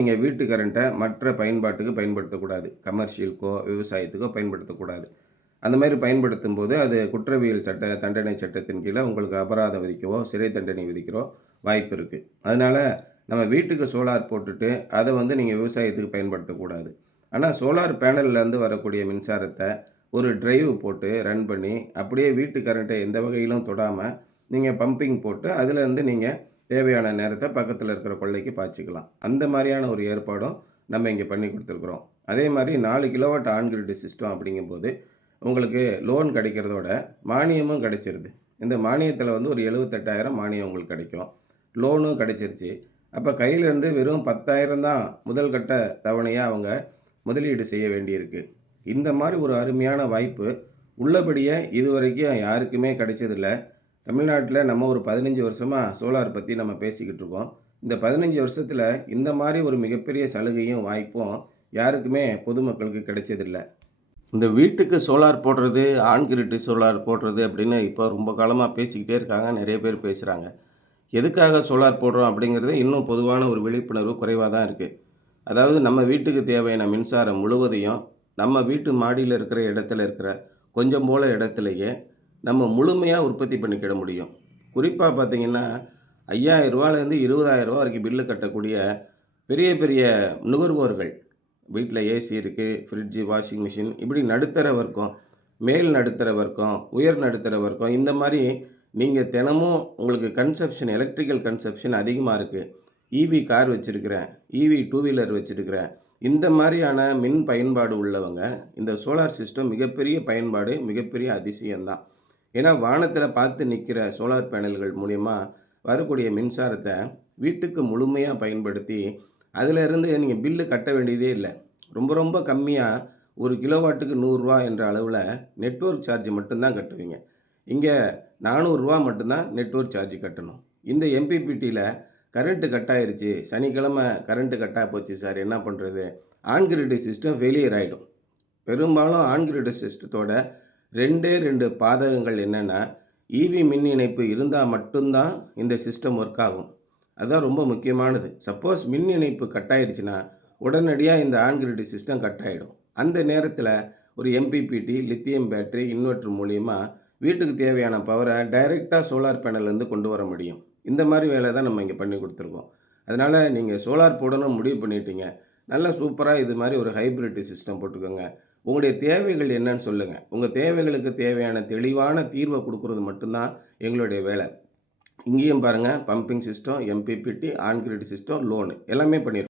நீங்கள் வீட்டு கரண்ட்டை மற்ற பயன்பாட்டுக்கு பயன்படுத்தக்கூடாது. கமர்ஷியலுக்கோ, விவசாயத்துக்கோ பயன்படுத்தக்கூடாது. அந்த மாதிரி பயன்படுத்தும் போது அது குற்றவியல் தண்டனை சட்டத்தின் கீழே உங்களுக்கு அபராதம் விதிக்கவோ, சிறை தண்டனை விதிக்கிறோ வாய்ப்பு இருக்குது. அதனால் நம்ம வீட்டுக்கு சோலார் போட்டுட்டு அதை நீங்கள் விவசாயத்துக்கு பயன்படுத்தக்கூடாது. ஆனால் சோலார் பேனல்லேருந்து வரக்கூடிய மின்சாரத்தை ஒரு டிரைவ் போட்டு ரன் பண்ணி அப்படியே வீட்டு கரண்ட்டை எந்த வகையிலும் தொடாமல் நீங்கள் பம்பிங் போட்டு அதிலேருந்து நீங்கள் தேவையான நேரத்தை பக்கத்தில் இருக்கிற கொள்ளைக்கு பாய்ச்சிக்கலாம். அந்த மாதிரியான ஒரு ஏற்பாடும் நம்ம இங்கே பண்ணி கொடுத்துருக்குறோம். அதே மாதிரி 4 கிலோவாட் ஆன் கிரிட் சிஸ்டம் அப்படிங்கும்போது உங்களுக்கு லோன் கிடைக்கிறதோட மானியமும் கிடைச்சிருது. இந்த மானியத்தில் ஒரு 78,000 மானியம் உங்களுக்கு கிடைக்கும். லோனும் கிடைச்சிருச்சு. அப்போ கையிலேருந்து வெறும் 10,000 தான் முதல் கட்ட தவணையாக அவங்க முதலீடு செய்ய வேண்டியிருக்கு. இந்த மாதிரி ஒரு அருமையான வாய்ப்பு உள்ளபடியே இதுவரைக்கும் யாருக்குமே கிடைச்சதில்ல. தமிழ்நாட்டில் நம்ம ஒரு 15 வருஷமாக சோலார் பற்றி நம்ம பேசிக்கிட்டு இருக்கோம். இந்த 15 வருஷத்தில் இந்த மாதிரி ஒரு மிகப்பெரிய சலுகையும் வாய்ப்பும் யாருக்குமே பொதுமக்களுக்கு கிடைச்சதில்ல. இந்த வீட்டுக்கு சோலார் போடுறது, ஆன் கிரிட் சோலார் போடுறது அப்படின்னு இப்போ ரொம்ப காலமாக பேசிக்கிட்டே இருக்காங்க. நிறைய பேர் பேசுகிறாங்க. எதுக்காக சோலார் போடுறோம் அப்படிங்கிறது இன்னும் பொதுவான ஒரு விழிப்புணர்வு குறைவாக தான் இருக்குது. அதாவது நம்ம வீட்டுக்கு தேவையான மின்சாரம் முழுவதையும் நம்ம வீட்டு மாடியில் இருக்கிற இடத்துல இருக்கிற கொஞ்சம் போல இடத்துலையே நம்ம முழுமையாக உற்பத்தி பண்ணிக்கிட முடியும். குறிப்பாக பார்த்திங்கன்னா 5,000 ரூபாலேருந்து 20,000 வரைக்கும் பில்லு கட்டக்கூடிய பெரிய பெரிய நுகர்வோர்கள், வீட்டில் ஏசி இருக்குது, ஃப்ரிட்ஜு, வாஷிங் மிஷின், இப்படி நடுத்தர வர்க்கம், மேல் நடுத்தர வர்க்கம், உயர் நடுத்தர வர்க்கம், இந்த மாதிரி நீங்கள் தினமும் உங்களுக்கு கன்சப்ஷன், எலக்ட்ரிக்கல் கன்சப்ஷன் அதிகமாக இருக்குது. இவி கார் வச்சுருக்கிறேன், இவி 2 வீலர் வச்சுருக்கிறேன், இந்த மாதிரியான மின் பயன்பாடு உள்ளவங்க இந்த சோலார் சிஸ்டம் மிகப்பெரிய பயன்பாடு, மிகப்பெரிய அதிசயம்தான். ஏன்னா வானத்தில் பார்த்து நிற்கிற சோலார் பேனல்கள் மூலயமா வரக்கூடிய மின்சாரத்தை வீட்டுக்கு முழுமையாக பயன்படுத்தி அதிலிருந்து நீங்கள் பில்லு கட்ட வேண்டியதே இல்லை. ரொம்ப ரொம்ப கம்மியாக 1 கிலோவாட்டுக்கு 100 ரூபா என்ற அளவில் நெட்வொர்க் சார்ஜ் மட்டும்தான் கட்டுவீங்க. இங்கே 400 ரூபா மட்டும்தான் நெட்வொர்க் சார்ஜ் கட்டணும். இந்த எம்பிபிடியில் கரண்ட்டு கட் ஆயிருச்சு, சனிக்கிழமை கரண்ட்டு கட்டாக போச்சு சார், என்ன பண்ணுறது? ஆன் கிரிட் சிஸ்டம் ஃபெயிலியர் ஆகிடும். பெரும்பாலும் ஆன் கிரிட் சிஸ்டத்தோட 2 பாதகங்கள் என்னென்னா, இவி மின் இணைப்பு இருந்தால் மட்டும்தான் இந்த சிஸ்டம் ஒர்க் ஆகும். அதுதான் ரொம்ப முக்கியமானது. சப்போஸ் மின் இணைப்பு கட் ஆகிடுச்சுன்னா உடனடியாக இந்த ஆன் கிரிட் சிஸ்டம் கட் ஆகிடும். அந்த நேரத்தில் ஒரு எம்பிபிடி, லித்தியம் பேட்டரி, இன்வெர்டர் மூலிமா வீட்டுக்கு தேவையான பவரை டைரெக்டாக சோலார் பேனல்லேருந்து கொண்டு வர முடியும். இந்த மாதிரி வேலை தான் நம்ம இங்கே பண்ணி கொடுத்துருக்கோம். அதனால் நீங்கள் சோலார் போடணும்னு முடிவு பண்ணிட்டீங்க, நல்லா சூப்பராக இது மாதிரி ஒரு ஹைப்ரிட் சிஸ்டம் போட்டுக்கோங்க. உங்களுடைய தேவைகள் என்னன்னு சொல்லுங்கள். உங்கள் தேவைகளுக்கு தேவையான தெளிவான தீர்வை கொடுக்குறது மட்டும்தான் எங்களுடைய வேலை. இங்கேயும் பாருங்கள், pumping system, MPPT, on grid system, loan எல்லாமே பண்ணியிருக்கோம்.